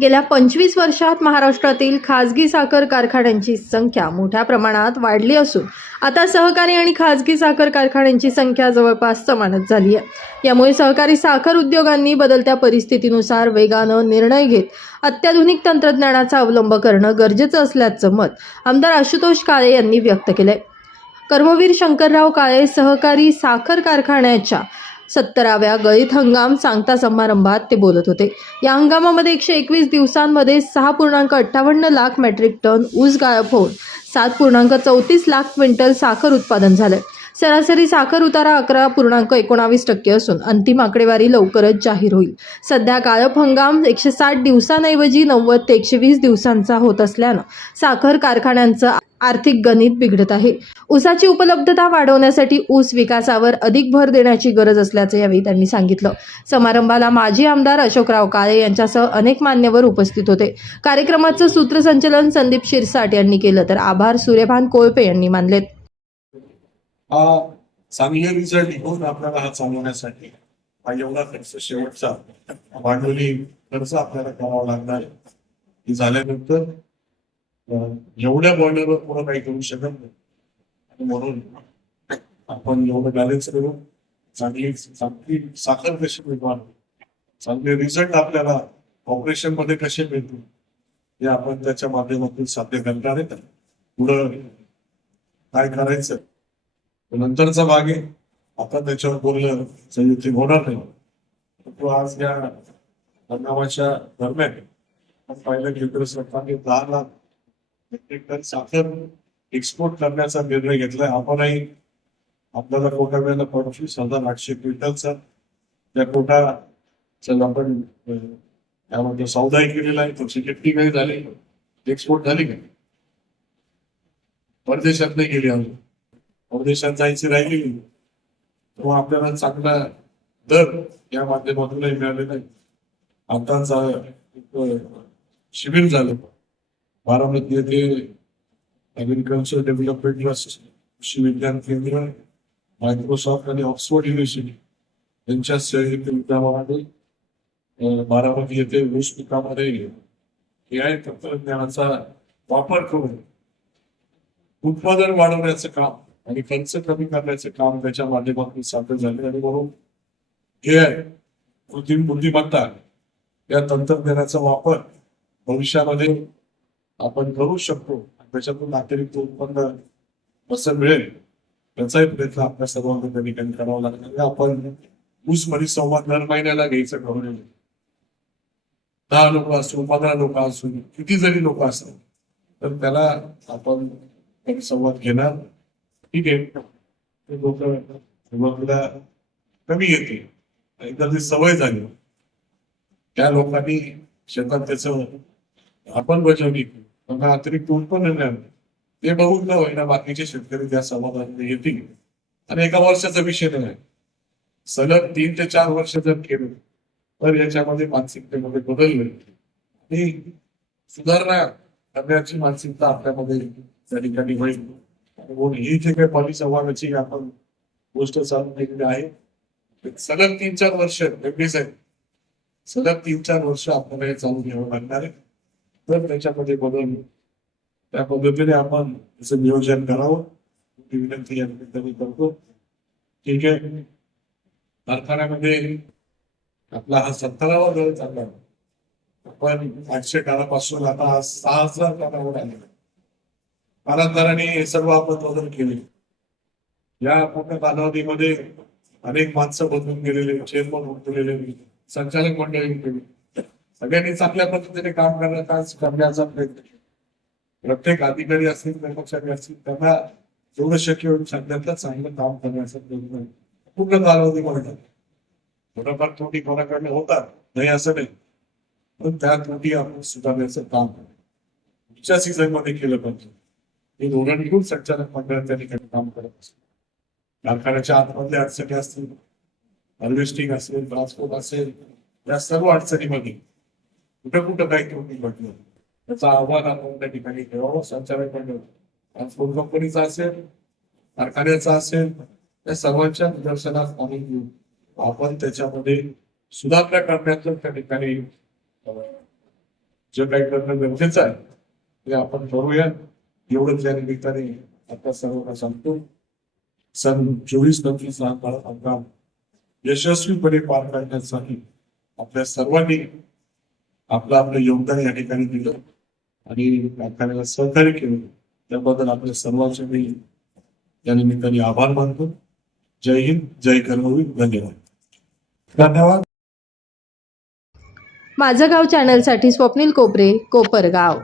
गेल्या पंचवीस वर्षात महाराष्ट्रातील खाजगी साखर कारखान्यांची संख्या मोठ्या प्रमाणात वाढली असून आता सहकारी आणि खाजगी साखर कारखान्यांची संख्या जवळपास समानच झाली आहे. यामुळे सहकारी साखर उद्योगांनी बदलत्या परिस्थितीनुसार वेगानं निर्णय घेत अत्याधुनिक तंत्रज्ञानाचा अवलंब करणं गरजेचं असल्याचं मत आमदार आशुतोष काळे यांनी व्यक्त केलंय. कर्मवीर शंकरराव काळे सहकारी साखर कारखान्याच्या सत्तराव्या गळीत हंगाम सांगता समारंभात ते बोलत होते. या हंगामामध्ये एकशे एकवीस दिवसांमध्ये सहा पूर्णांक अठ्ठावन्न लाख मेट्रिक टन ऊस गाळप होऊन सात पूर्णांक चौतीस लाख क्विंटल साखर उत्पादन झालं. सरासरी साखर उतारा अकरा पूर्णांक एकोणावीस टक्के असून अंतिम आकडेवारी लवकरच जाहीर होईल. सध्या गाळप हंगाम एकशे साठ दिवसांऐवजी नव्वद ते एकशे वीस दिवसांचा होत असल्यानं साखर कारखान्यांचं आर्थिक गणित बिघडत आहे. ऊसाची उपलब्धता वाढवण्यासाठी ऊस विकासावर अधिक भर देण्याची गरज असल्याचं यावेळी त्यांनी सांगितलं. समारंभाला माजी आमदार अशोकराव काळे यांच्यासह अनेक मान्यवर उपस्थित होते. कार्यक्रमाचं सूत्रसंचलन संदीप शिरसाट यांनी केलं तर आभार सूर्यभान कोळपे यांनी मानलेत. हा चांगले रिझल्ट घेऊन आपल्याला हा चालवण्यासाठी हा एवढा खर्च शेवटचा भांडवली खर्च आपल्याला करावा लागणार आहे. हे झाल्यानंतर एवढ्या बॉर्डरवर पुढं काही करू शकत नाही. आणि म्हणून आपण एवढं बॅलन्स करू चांगली चांगली साखर कशी मिळणार चांगले रिझल्ट आपल्याला ऑपरेशनमध्ये कसे मिळतील हे आपण त्याच्या माध्यमातून साध्य करणार आहे. पुढं काय करायचं? नंतरचा भाग आहे. आता त्याच्यावर बोललं संयुक्ती होणार नाही. तो आज या हंगामाच्या दरम्यान पाहिलं केंद्र सरकारने दहा लाख मेट्रिक टन साखर एक्सपोर्ट करण्याचा निर्णय घेतलाय. आपणही आपल्याला कोटा वेळेला पंचवीस हजार आठशे क्विंटलचा त्या कोटा जर आपण त्यामध्ये सौदाही केलेला आहे. तो सिलेक्टी काही झाली? एक्सपोर्ट झाली का? परदेशात नाही गेली अजून. परदेशात जायची राहिली. तेव्हा आपल्याला चांगला दर या माध्यमातूनही मिळालेला आहे. आताच शिबिर झालं. बारामती येथे ऍग्रिकल्चर डेव्हलपमेंट ट्रस्ट कृषी विज्ञान केंद्र मायक्रोसॉफ्ट आणि ऑक्सफोर्ड युनिव्हर्सिटी यांच्या संयुक्त विद्यमानाने बारामती येथे ऊस पिकामध्ये ए आय तंत्रज्ञानाचा वापर करून उत्पादन वाढवण्याचं काम आणि खर्च कमी करण्याचं काम त्याच्या माध्यमातून साध्य झाले आणि म्हणून हे आहे कृत्रिम बुद्धिमत्ता या तंत्रज्ञानाचा वापर भविष्यामध्ये आपण करू शकतो. त्याच्यातून अतिरिक्त उत्पन्न कसं मिळेल त्याचाही प्रयत्न आपल्या सर्वांना त्या ठिकाणी करावा लागणार आपण ऊसमध्ये संवाद दर महिन्याला घ्यायचं ठरवलेलं दहा लोक असू पंधरा लोक असू किती जरी लोक असतील तर त्याला आपण संवाद घेणार. ठीक आहे. मग तुला कमी येते एकदा ती सवय झाली. त्या लोकांनी शेतात त्याचं आपण बजावली. त्यांना अतिरिक्त उत्पन्न ते बघून न होईना बाकीचे शेतकरी त्या समाधानाने येतील. आणि एका वर्षाचा विषय नाही. सलग तीन ते चार वर्ष जर केलं तर याच्यामध्ये मानसिकतेमध्ये बदल आणि सुधारणा करण्याची मानसिकता आपल्यामध्ये त्या ठिकाणी होईल. ही जे काही परिसंवादाची आपण गोष्ट चालू केलेली आहे. सलग तीन चार वर्ष एवढीच आहे सलग तीन चार वर्ष आपल्याला हे चालू घ्यावं लागणार आहे. तर त्याच्यामध्ये बदल त्या पद्धतीने आपण त्याचं नियोजन करावं. विनंती या निमित्ताने करतो. ठीक आहे. कारखान्यामध्ये आपला हा सत्तरावा वेळ चालला. आपण आठशे काळापासून आता सहा हजार काळावर आले कालांतराने हे सर्व आपण बदल केले. या पूर्ण कालावधीमध्ये अनेक माणसं बदलून गेलेले चेअरमन होऊन गेलेले संचालक मंडळी केले सगळ्यांनीच सगळ्यांनी चांगल्या पद्धतीने काम करण्याचा करण्याचा प्रयत्न प्रत्येक अधिकारी असतील कर्मचारी असतील त्यांना जेवढं शक्य होईल सगळ्यातलं चांगलं काम करण्याचा प्रयत्न पूर्ण कालावधी म्हणतात थोडंफार त्रुटी कोणाकडनं होतात? नाही असं नाही. पण त्या त्रुटी आपण सुधारण्याचं काम पुढच्या सीझनमध्ये केलं पाहिजे. हे धोरण घेऊन संचालक मंडळ त्या ठिकाणी काम करत असतो. कारखान्याच्या आतमधल्या अडचणी असतील हार्वेस्टिंग असेल ट्रान्सपोर्ट असेल या सर्व अडचणीमध्ये कुठं कुठं काय त्रुटी घडलं त्याचा अहवाल आपण त्या ठिकाणी ठेवावं संचालक मंडळ ट्रान्सपोर्ट कंपनीचा असेल कारखान्याचा असेल त्या सर्वांच्या निदर्शनास आणून घेऊन आपण त्याच्यामध्ये सुधारणा करण्याचं त्या ठिकाणी जे काही करणं गरजेचं आहे ते आपण करूया एवढंच या निमित्ताने आता सर्वांना सांगतो. सन चोवीस पंचवीस हा काळ यशस्वीपणे पार पाडण्यासाठी आपल्या सर्वांनी आपलं आपलं योगदान या ठिकाणी दिलं आणि कारखान्याला सहकार्य केलं. त्याबद्दल आपल्या सर्वांचे मी या निमित्ताने आभार मानतो. जय हिंद जय कर्मवीर धन्यवाद. धन्यवाद. माझं गाव चॅनलसाठी स्वप्नील कोपरे कोपरगाव.